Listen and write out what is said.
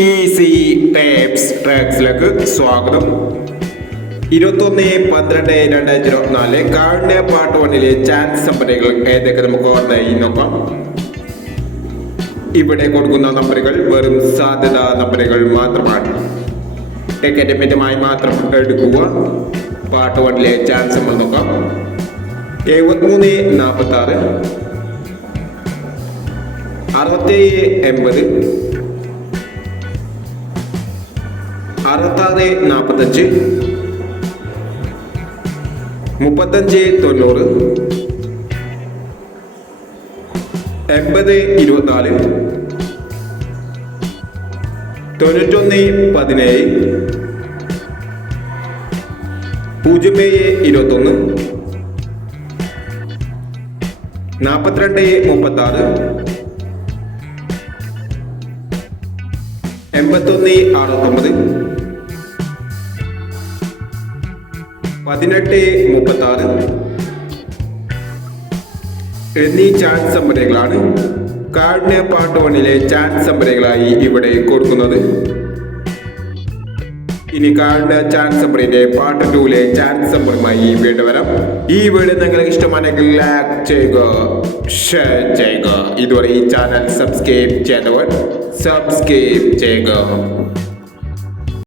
Easy tapes ട്രാക്സിലേക്ക് സ്വാഗതം. ഇരുപത്തൊന്ന് പന്ത്രണ്ട് രണ്ടായിരത്തി ഇരുപത്തിനാല് കാണ്യ പാർട്ട് വണ്ണിലെ ചാൻസ് നമ്പറുകൾ ഏതൊക്കെ നമുക്ക് ഓർമ്മയായി നോക്കാം. ഇവിടെ കൊടുക്കുന്ന നമ്പറുകൾ വെറും സാധ്യത നമ്പറുകൾ മാത്രമാണ്. ടിക്കറ്റ് മിതമായി മാത്രം എടുക്കുക. പാർട്ട് വണ്ണിലെ ചാൻസ് നമ്മൾ നോക്കാം. എഴുപത്തിമൂന്ന് നാൽപ്പത്തി ആറ് അറുപത്തേഴ് എൺപത്. അറുപത്താറ് നാൽപ്പത്തഞ്ച് മുപ്പത്തഞ്ച് തൊണ്ണൂറ്. എൺപത് ഇരുപത്തിനാല്. തൊണ്ണൂറ്റൊന്ന് പതിനേഴ്. പൂജ്യം ഏഴ് ഇരുപത്തൊന്ന്. നാൽപ്പത്തിരണ്ട് മുപ്പത്താറ്. എൺപത്തൊന്ന് അറുപത്തൊമ്പത്. പതിനെട്ട് മുപ്പത്തി ആറ് എന്നീ ചാൻസ് സംഭരങ്ങളാണ് കാർഡിനെ പാർട്ട് വണ്ണിലെ ചാൻസ് സംഭരങ്ങളായി ഇവിടെ കൊടുക്കുന്നത്. ഇനി കാർഡ് ചാൻസ് സംഭരിന്റെ പാർട്ട് ടൂലെ ചാൻസ് സംഭരമായി വീണ്ടും വരാം. ഈ വീഡിയോ നിങ്ങൾക്ക് ഇഷ്ടമാണെങ്കിൽ ലൈക്ക് ചെയ്യുക ഷെയർ ചെയ്യുക. ഇതുവരെ ഈ ചാനൽ സബ്സ്ക്രൈബ് ചെയ്തവർ സബ്സ്ക്രൈബ് ചെയ്യുക.